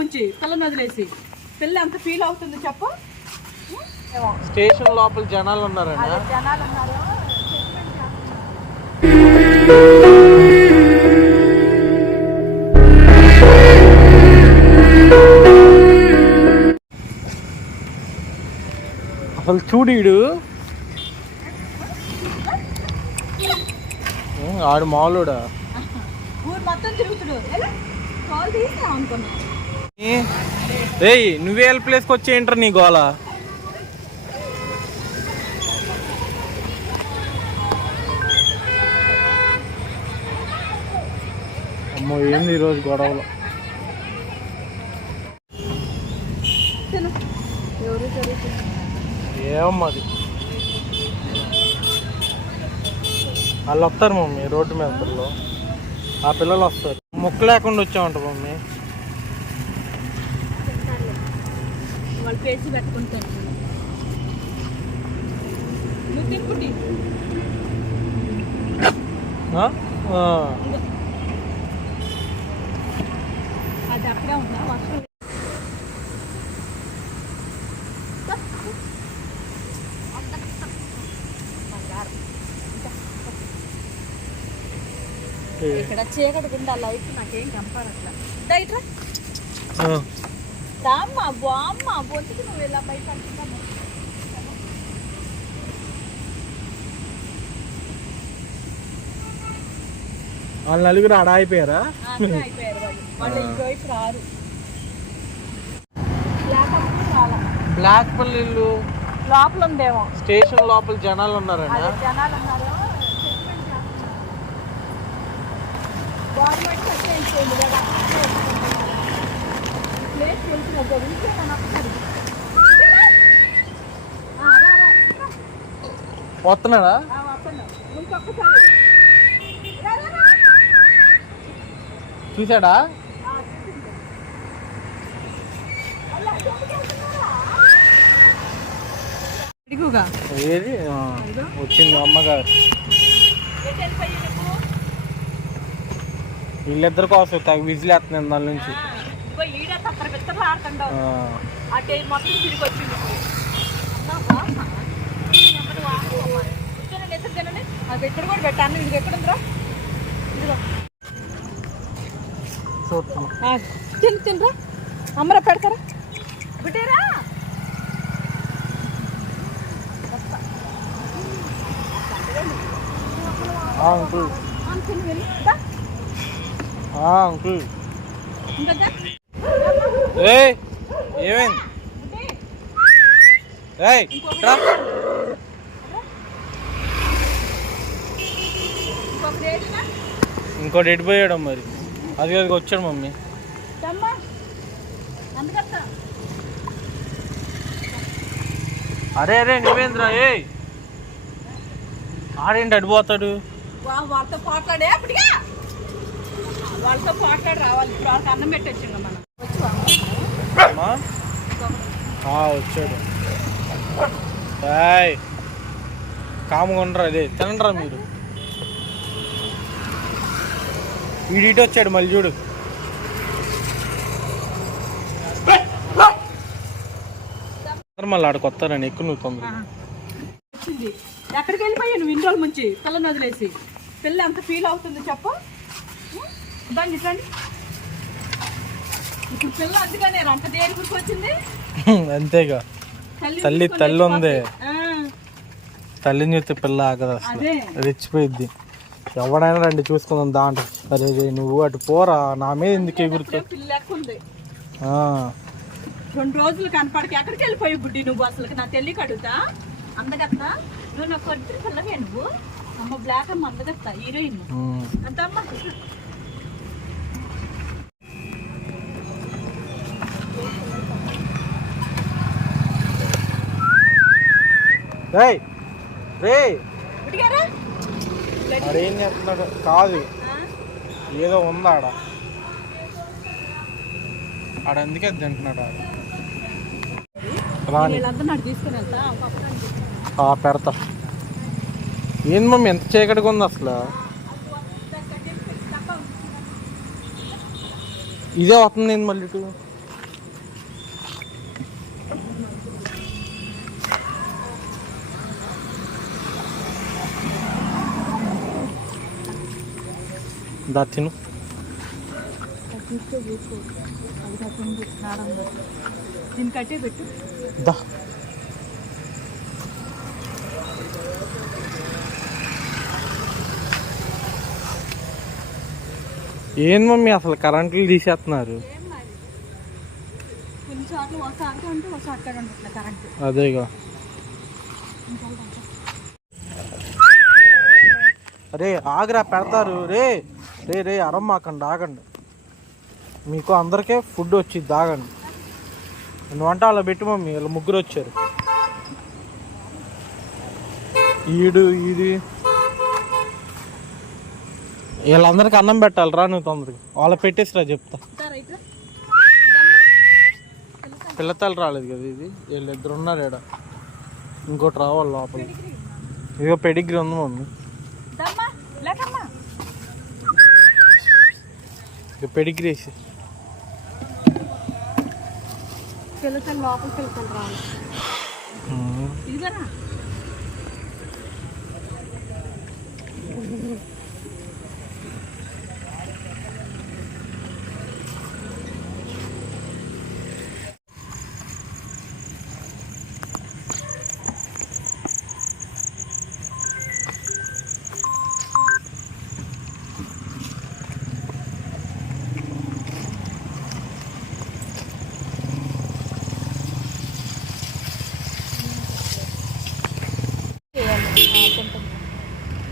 ముంచి పిల్లని వదిలేసి. పిల్ల ఎంత ఫీల్ అవుతుంది చెప్పు. స్టేషన్ లోపల జనాలు ఉన్నారండి జనాలు ఉన్నారు అసలు చూడు ఈడు. ఉం, ఆడు మాలుడా? ఊరు మొత్తం తిరుగుతుడు. ఎలా? కాల్ తీసాం అనుకున్నా ఏయ్ నువ్వే ఎల్ ప్లేస్కి వచ్చేయంటారు నీ గోల? అమ్మో ఏంది ఈరోజు గొడవలు? ఏమది వాళ్ళు వస్తారు మమ్మీ రోడ్డు మీద ఆ పిల్లలు వస్తారు. ముక్క లేకుండా వచ్చామంట మమ్మీ. వాళ్ళు పేసి పెట్టుకుంటాను నువ్వు? ఆ. అది అక్కడే ఉందా? వర్షం ఇక్కడ చీకటి కింద లైట్ నాకేం దయట్రా ఆ. రామ్మ బామ్మ బొంతుకు నువ్వు ఇలా బయట వాళ్ళు నలుగురు ఆడ అయిపోయారా బ్లాక్ పల్లీలు. లోపల ఉందేమో. స్టేషన్ లోపల జనాలు ఉన్నారండి జనాలు ఉన్నారు గవర్నమెంట్ వచ్చేయించేయండి ప్లేస్ వెళ్తున్నా గొడవలకే మన ఒక్కసారి. ఆ, రా, రా, రా. వస్తున్నాడా. చూసాడా ఏది? వచ్చింది అమ్మగారు? వీళ్ళిద్దరి కోసం తగ్గ విజిల్ వేస్తున్నాను దాని నుంచి. బిత్తరలు ఆడుతుండవు. అటే మొత్తం తిరిగి వచ్చింది తినండి. కూడా పెట్టాను. ఇది ఎక్కడ ఉందిరా ఇదిగో. చూస్తున్నా. ఆ, తిను తినరా. అమ్మరా పెడతారా? బిడ్డరా ఆ, అంకుల్. అంకుల్ ఏమైంది? ఏయ్ ఇంకోటి ఎడిపోయాడు మరి? అది అది వచ్చాడు మమ్మీ. అరే అరే నువ్వేంద్రా? ఏయ్. ఆడేంటి అడిపోతాడు వాళ్ళతో పోట్లాడే వాళ్ళతో పోట్లాడి రావాలి. ఇప్పుడు వాళ్ళకి అన్నం పెట్టొచ్చిండ మనం. వచ్చాడు. కాముగా ఉండరా అదే తినండిరా మీరు. వీడి ఇటు వచ్చాడు మళ్ళీ చూడు. మళ్ళీ ఆడికి వస్తారని ఎక్కువ నువ్వు తొందర వచ్చింది. ఎక్కడికి వెళ్ళిపోయావు నువ్వు ఇన్ని రోజుల నుంచి? పిల్లని వదిలేసి. పిల్ల ఎంత ఫీల్ అవుతుంది చెప్పు. దాన్ని ఇట్లండి ఇప్పుడు పిల్ల అందుకనే అంత దేని గురికి వచ్చింది? అంతేగా. తల్లి తల్లి ఉంది. తల్లిని చూస్తే పిల్ల ఆగదు అసలు. అదే. రెచ్చిపోయిద్ది. ఎవడైనా రండి చూసుకుందాం దాంట్లో. అరే నువ్వు అటు పోరా నా మీద ఎందుకు ఆ, రెండు రోజులు కనపడకి ఎక్కడికి వెళ్ళిపోయి బుడ్డి నువ్వు అసలు నా తెల్లి కడుగుతా అందగత్త? నువ్వు నా కొద్ది పిల్లవే నువ్వు. అమ్మ బ్లాక్ అమ్మ అందగత్త హీరోయిన్. అంత అమ్మ. ఆడేం చేస్తున్నాడు? కాదు. ఏదో ఉందా ఆడ ఆడ అందుకే అది తింటున్నాడు ఆడ? రాని. ఆ పెడతా. ఏంది మమ్మీ ఎంత చీకటిగా ఉంది అసలు? ఇదే వస్తుంది ఏంది మళ్ళీ ఇటు? దా తిను దా. ఏం మమ్మీ అసలు కరెంట్లు తీసేస్తున్నారు? అదేగా. అరే ఆగ్రా పెడతారు. రే రే రే అరమ్మాకండి ఆగండి. మీకు అందరికే ఫుడ్ వచ్చింది ఆగండి. నేను వంట అలా పెట్టి మమ్మీ వీళ్ళు ముగ్గురు వచ్చారు. ఈడు ఇది వీళ్ళందరికి అన్నం పెట్టాలి రా నువ్వు తొందరగా. వాళ్ళ పెట్టేసిరా చెప్తా. పిల్లతలు రాలేదు కదా ఇది? వీళ్ళిద్దరు ఉన్నారు ఈడ. ఇంకోటి రావాలి లోపల. ఇదిగో పెడిగ్రీ ఉంది మమ్మీ. పెడిగ్రీ లోపలికి పిల్లతలు రావాలి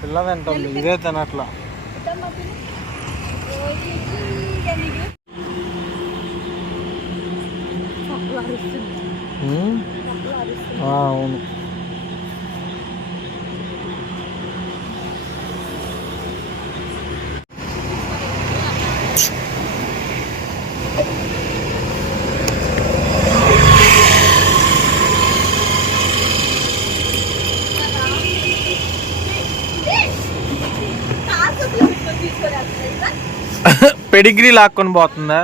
పిల్ల తింటుంది ఇదే తినట్లా. అవును. పెడిగ్రీ లాక్కొని పోతుందా?